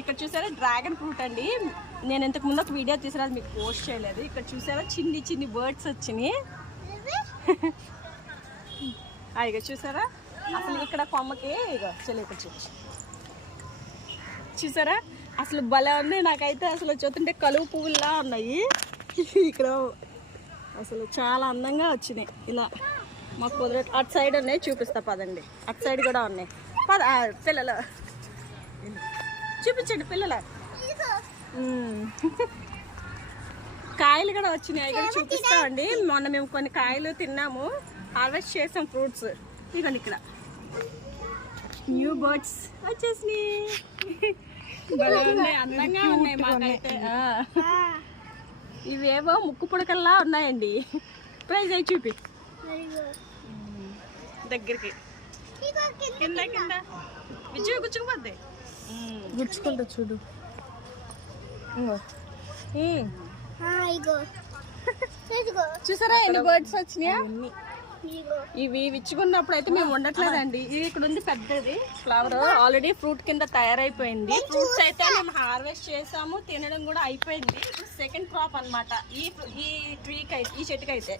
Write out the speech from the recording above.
ఇక్కడ చూసారా dragon fruit అండి. నేను ఇంతకు ముందు ఒక వీడియో తీసాను, అది మీకు పోస్ట్ చేయలేదు. ఇక్కడ చూసారా చిన్ని చిన్ని బర్డ్స్ వచ్చినాయి. ఇక చూసారా అసలు ఇక్కడ కొమ్మకి ఇక చెల్లి ఇక్కడ చూసారా అసలు భలే ఉంది. నాకైతే అసలు చూస్తుంటే కలువు పువ్వుల్లా ఉన్నాయి. ఇక్కడ అసలు చాలా అందంగా వచ్చినాయి. ఇలా మాకు కుదరట్ అటు సైడ్ ఉన్నాయి, చూపిస్తా పదండి. అటు సైడ్ కూడా ఉన్నాయి. పిల్లలు చూపించండి పిల్లల. కాయలు కూడా వచ్చినాయి, ఇక్కడ చూపిస్తామండి. మొన్న మేము కొన్ని కాయలు తిన్నాము, హార్వెస్ట్ చేసాం ఫ్రూట్స్. ఇదిగోండి ఇక్కడ న్యూ బర్డ్స్ వచ్చేసినాయి. భలే ఉన్నాయి, అందంగా ఉన్నాయి మాకైతే. ఇవేవో ముక్కు పుడకల్లా ఉన్నాయండి. ప్రైజ్ అయి చూపి దగ్గరికి. కింద కింద విజయ గుచ్చుకుపోద్ది. గుచ్చుకుంటా చూడు. చూసారా ఎన్ని బర్డ్స్ వచ్చినాయా? ఇవి విచ్చుకున్నప్పుడు అయితే మేము ఉండట్లేదండి. ఇది ఇక్కడ ఉంది పెద్దది ఫ్లవర్, ఆల్రెడీ ఫ్రూట్ కింద తయారైపోయింది. ఫ్రూట్స్ అయితే మేము హార్వెస్ట్ చేసాము, తినడం కూడా అయిపోయింది. సెకండ్ క్రాప్ అన్నమాట ఈ ట్రీకి అయితే, ఈ చెట్టుకి అయితే.